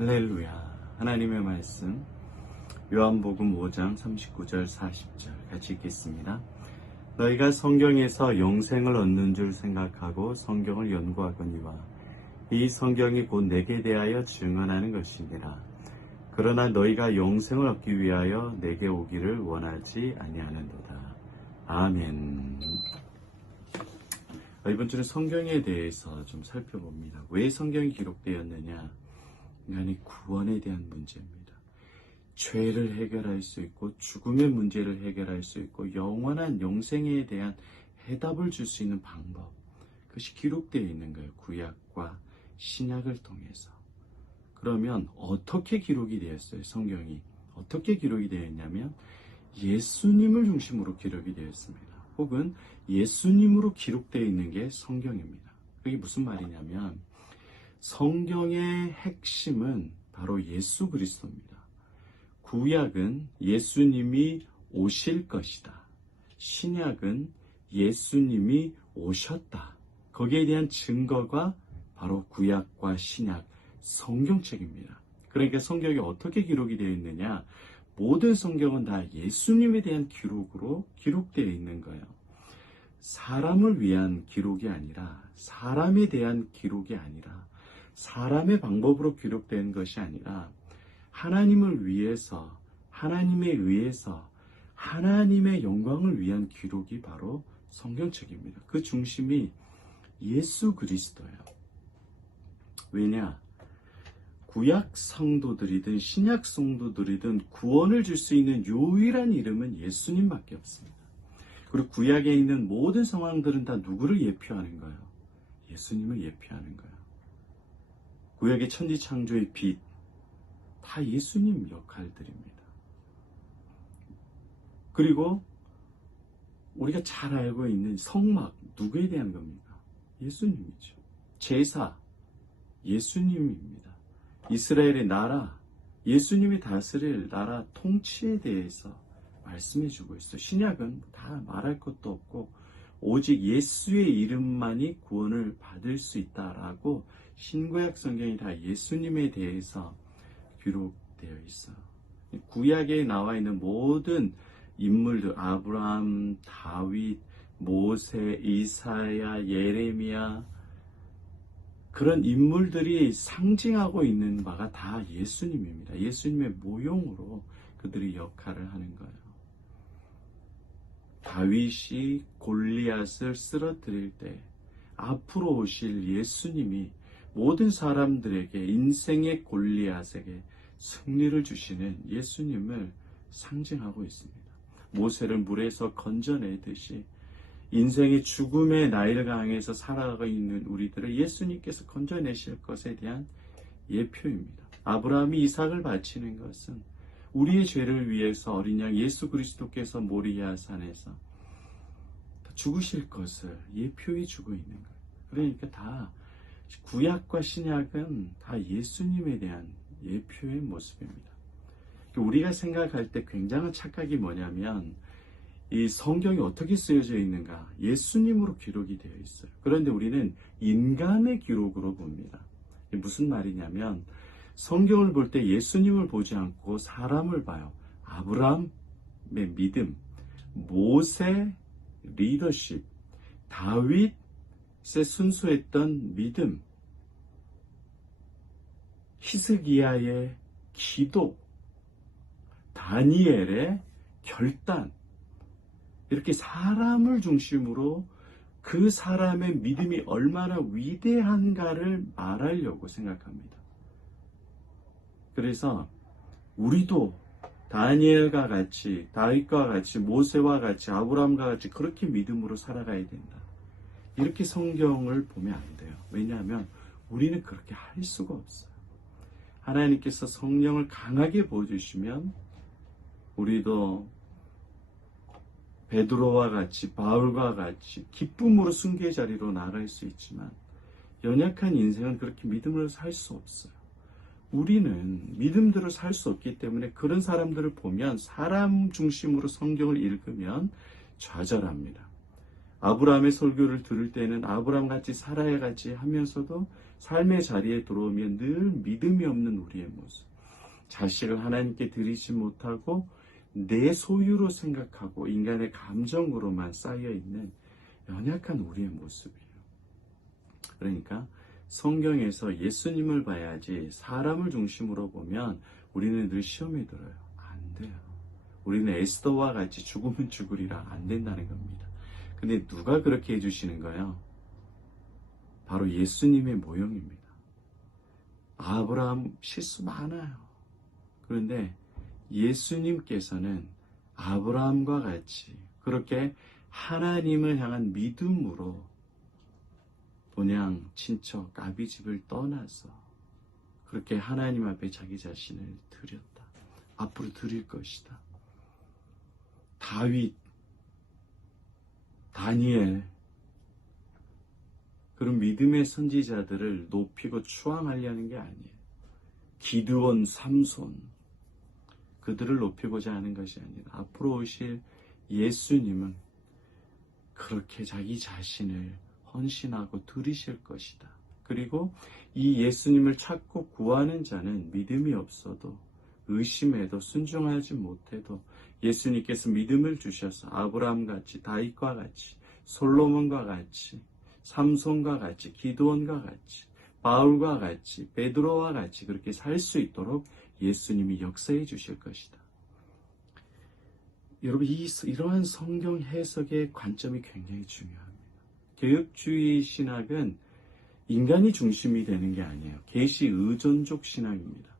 할렐루야. 하나님의 말씀 요한복음 5장 39절 40절 같이 읽겠습니다. 너희가 성경에서 영생을 얻는 줄 생각하고 성경을 연구하거니와 이 성경이 곧 내게 대하여 증언하는 것이니라. 그러나 너희가 영생을 얻기 위하여 내게 오기를 원하지 아니하는도다. 아멘. 이번 주는 성경에 대해서 좀 살펴봅니다. 왜 성경이 기록되었느냐? 인간의 구원에 대한 문제입니다. 죄를 해결할 수 있고 죽음의 문제를 해결할 수 있고 영원한 영생에 대한 해답을 줄 수 있는 방법, 그것이 기록되어 있는 거예요. 구약과 신약을 통해서. 그러면 어떻게 기록이 되었어요? 성경이 어떻게 기록이 되었냐면 예수님을 중심으로 기록이 되었습니다. 혹은 예수님으로 기록되어 있는 게 성경입니다. 그게 무슨 말이냐면 성경의 핵심은 바로 예수 그리스도입니다. 구약은 예수님이 오실 것이다. 신약은 예수님이 오셨다. 거기에 대한 증거가 바로 구약과 신약, 성경책입니다. 그러니까 성경이 어떻게 기록이 되어 있느냐? 모든 성경은 다 예수님에 대한 기록으로 기록되어 있는 거예요. 사람을 위한 기록이 아니라, 사람에 대한 기록이 아니라, 사람의 방법으로 기록된 것이 아니라 하나님을 위해서, 하나님에 의해서 하나님의 영광을 위한 기록이 바로 성경책입니다. 그 중심이 예수 그리스도예요. 왜냐? 구약 성도들이든 신약 성도들이든 구원을 줄 수 있는 유일한 이름은 예수님밖에 없습니다. 그리고 구약에 있는 모든 상황들은 다 누구를 예표하는 거예요? 예수님을 예표하는 거예요. 구약의 천지창조의 빛, 다 예수님 역할들입니다. 그리고 우리가 잘 알고 있는 성막, 누구에 대한 겁니까? 예수님이죠. 제사, 예수님입니다. 이스라엘의 나라, 예수님이 다스릴 나라 통치에 대해서 말씀해주고 있어요. 신약은 다 말할 것도 없고 오직 예수의 이름만이 구원을 받을 수 있다라고 신구약 성경이 다 예수님에 대해서 기록되어 있어요. 구약에 나와 있는 모든 인물들, 아브라함, 다윗, 모세, 이사야, 예레미야, 그런 인물들이 상징하고 있는 바가 다 예수님입니다. 예수님의 모형으로 그들이 역할을 하는 거예요. 다윗이 골리앗을 쓰러뜨릴 때 앞으로 오실 예수님이 모든 사람들에게, 인생의 골리앗에게 승리를 주시는 예수님을 상징하고 있습니다. 모세를 물에서 건져내듯이 인생의 죽음의 나일강에서 살아가고 있는 우리들을 예수님께서 건져내실 것에 대한 예표입니다. 아브라함이 이삭을 바치는 것은 우리의 죄를 위해서 어린 양 예수 그리스도께서 모리아 산에서 죽으실 것을 예표해 주고 있는 거예요. 그러니까 다 구약과 신약은 다 예수님에 대한 예표의 모습입니다. 우리가 생각할 때 굉장한 착각이 뭐냐면 이 성경이 어떻게 쓰여져 있는가? 예수님으로 기록이 되어 있어요. 그런데 우리는 인간의 기록으로 봅니다. 무슨 말이냐면 성경을 볼 때 예수님을 보지 않고 사람을 봐요. 아브라함의 믿음, 모세 리더십, 다윗의 순수했던 믿음, 히스기야의 기도, 다니엘의 결단, 이렇게 사람을 중심으로 그 사람의 믿음이 얼마나 위대한가를 말하려고 생각합니다. 그래서 우리도 다니엘과 같이, 다윗과 같이, 모세와 같이, 아브라함과 같이 그렇게 믿음으로 살아가야 된다. 이렇게 성경을 보면 안 돼요. 왜냐하면 우리는 그렇게 할 수가 없어요. 하나님께서 성령을 강하게 부어주시면 우리도 베드로와 같이, 바울과 같이 기쁨으로 순교의 자리로 나아갈 수 있지만 연약한 인생은 그렇게 믿음으로 살 수 없어요. 우리는 믿음대로 살 수 없기 때문에 그런 사람들을 보면, 사람 중심으로 성경을 읽으면 좌절합니다. 아브라함의 설교를 들을 때는 아브라함같이 살아야같이 하면서도 삶의 자리에 들어오면 늘 믿음이 없는 우리의 모습. 자식을 하나님께 드리지 못하고 내 소유로 생각하고 인간의 감정으로만 쌓여있는 연약한 우리의 모습이에요. 그러니까 성경에서 예수님을 봐야지 사람을 중심으로 보면 우리는 늘 시험에 들어요. 안 돼요. 우리는 에스더와 같이 죽으면 죽으리라 안 된다는 겁니다. 근데 누가 그렇게 해주시는 거예요? 바로 예수님의 모형입니다. 아브라함 실수 많아요. 그런데 예수님께서는 아브라함과 같이 그렇게 하나님을 향한 믿음으로 본향, 친척, 아비집을 떠나서 그렇게 하나님 앞에 자기 자신을 드렸다. 앞으로 드릴 것이다. 다윗, 다니엘, 그런 믿음의 선지자들을 높이고 추앙하려는 게 아니에요. 기드온, 삼손, 그들을 높이고자 하는 것이 아니라 앞으로 오실 예수님은 그렇게 자기 자신을 헌신하고 드리실 것이다. 그리고 이 예수님을 찾고 구하는 자는 믿음이 없어도 의심해도 순종하지 못해도 예수님께서 믿음을 주셔서 아브라함같이 다윗과 같이 솔로몬과 같이 삼손과 같이 기드온과 같이 바울과 같이 베드로와 같이 그렇게 살 수 있도록 예수님이 역사해 주실 것이다. 여러분 이러한 성경 해석의 관점이 굉장히 중요합니다. 개혁주의 신학은 인간이 중심이 되는 게 아니에요. 계시 의존적 신학입니다.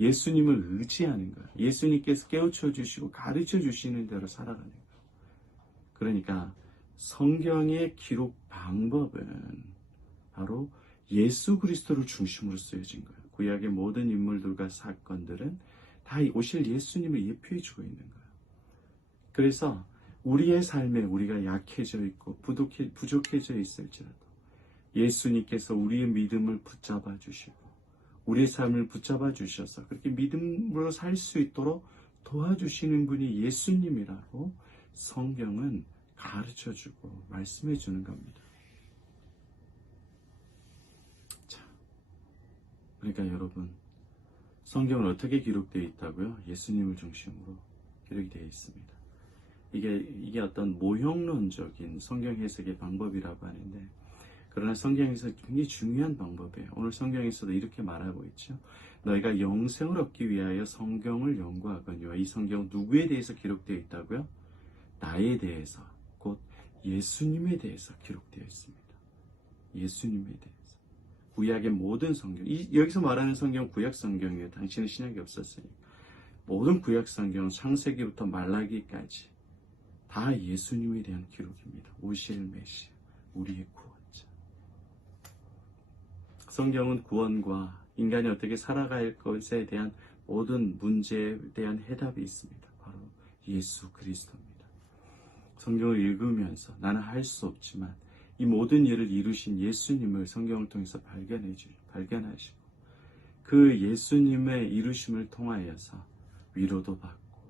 예수님을 의지하는 거예요. 예수님께서 깨우쳐 주시고 가르쳐 주시는 대로 살아가는 거예요. 그러니까 성경의 기록 방법은 바로 예수 그리스도를 중심으로 쓰여진 거예요. 구약의 모든 인물들과 사건들은 다 오실 예수님을 예표해 주고 있는 거예요. 그래서 우리의 삶에 우리가 약해져 있고 부족해져 있을지라도 예수님께서 우리의 믿음을 붙잡아 주시고 우리의 삶을 붙잡아 주셔서 그렇게 믿음으로 살 수 있도록 도와주시는 분이 예수님이라고 성경은 가르쳐주고 말씀해 주는 겁니다. 자, 그러니까 여러분 성경은 어떻게 기록되어 있다고요? 예수님을 중심으로 기록이 되어 있습니다. 이게 어떤 모형론적인 성경 해석의 방법이라고 하는데 그러나 성경에서 굉장히 중요한 방법이에요. 오늘 성경에서도 이렇게 말하고 있죠. 너희가 영생을 얻기 위하여 성경을 연구하거니와 이 성경은 누구에 대해서 기록되어 있다고요? 나에 대해서 곧 예수님에 대해서 기록되어 있습니다. 예수님에 대해서. 구약의 모든 성경, 여기서 말하는 성경 구약 성경이에요. 당신은 신약이 없었으니 모든 구약 성경은 창세기부터 말라기까지 다 예수님에 대한 기록입니다. 오실 메시아, 우리의 구원자. 성경은 구원과 인간이 어떻게 살아갈 것에 대한 모든 문제에 대한 해답이 있습니다. 바로 예수 그리스도입니다. 성경을 읽으면서 나는 할 수 없지만 이 모든 일을 이루신 예수님을 성경을 통해서 발견하시고 그 예수님의 이루심을 통하여서 위로도 받고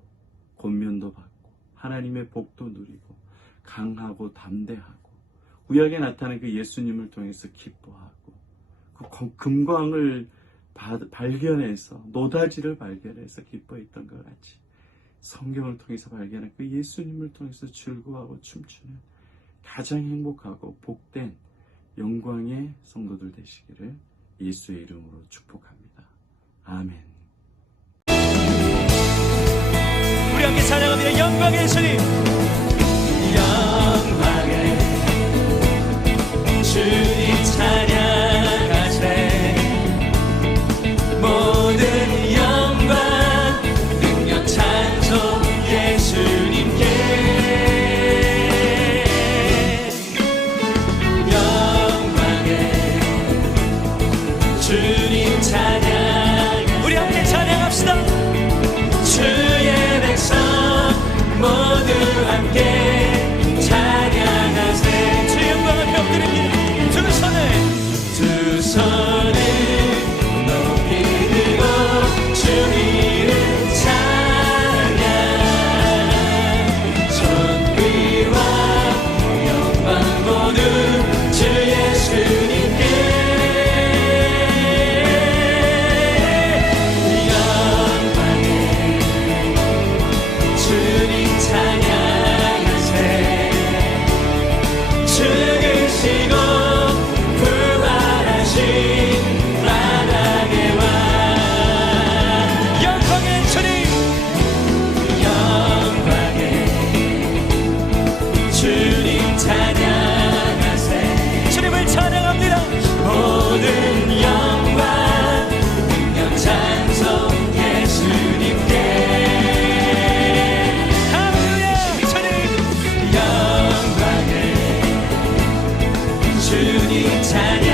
권면도 받고 하나님의 복도 누리고 강하고 담대하고 구약에 나타난 그 예수님을 통해서 기뻐하고 그 금광을 발견해서 노다지를 발견해서 기뻐했던 것 같이 성경을 통해서 발견한 그 예수님을 통해서 즐거워하고 춤추는 가장 행복하고 복된 영광의 성도들 되시기를 예수의 이름으로 축복합니다. 아멘. 우리 함께 찬양합니다. 영광의 주님, 영광의 주님 찬양하세. 모든 영광 능력 찬송 예수님께. 영광의 주님 찬양. 우리 함께 찬양합시다. 주의 백성 모두 함께 찬양하세. 모든 주 예수님께 영광에 주님 찬양하세 죽으시고 부활하신 만왕의 왕 영광의 주님 영광의 주님 찬양하세 주님을 찬양합니다 모든 영광 능력 찬송 예수님께 할렐루야 주님 영광의 주님 찬양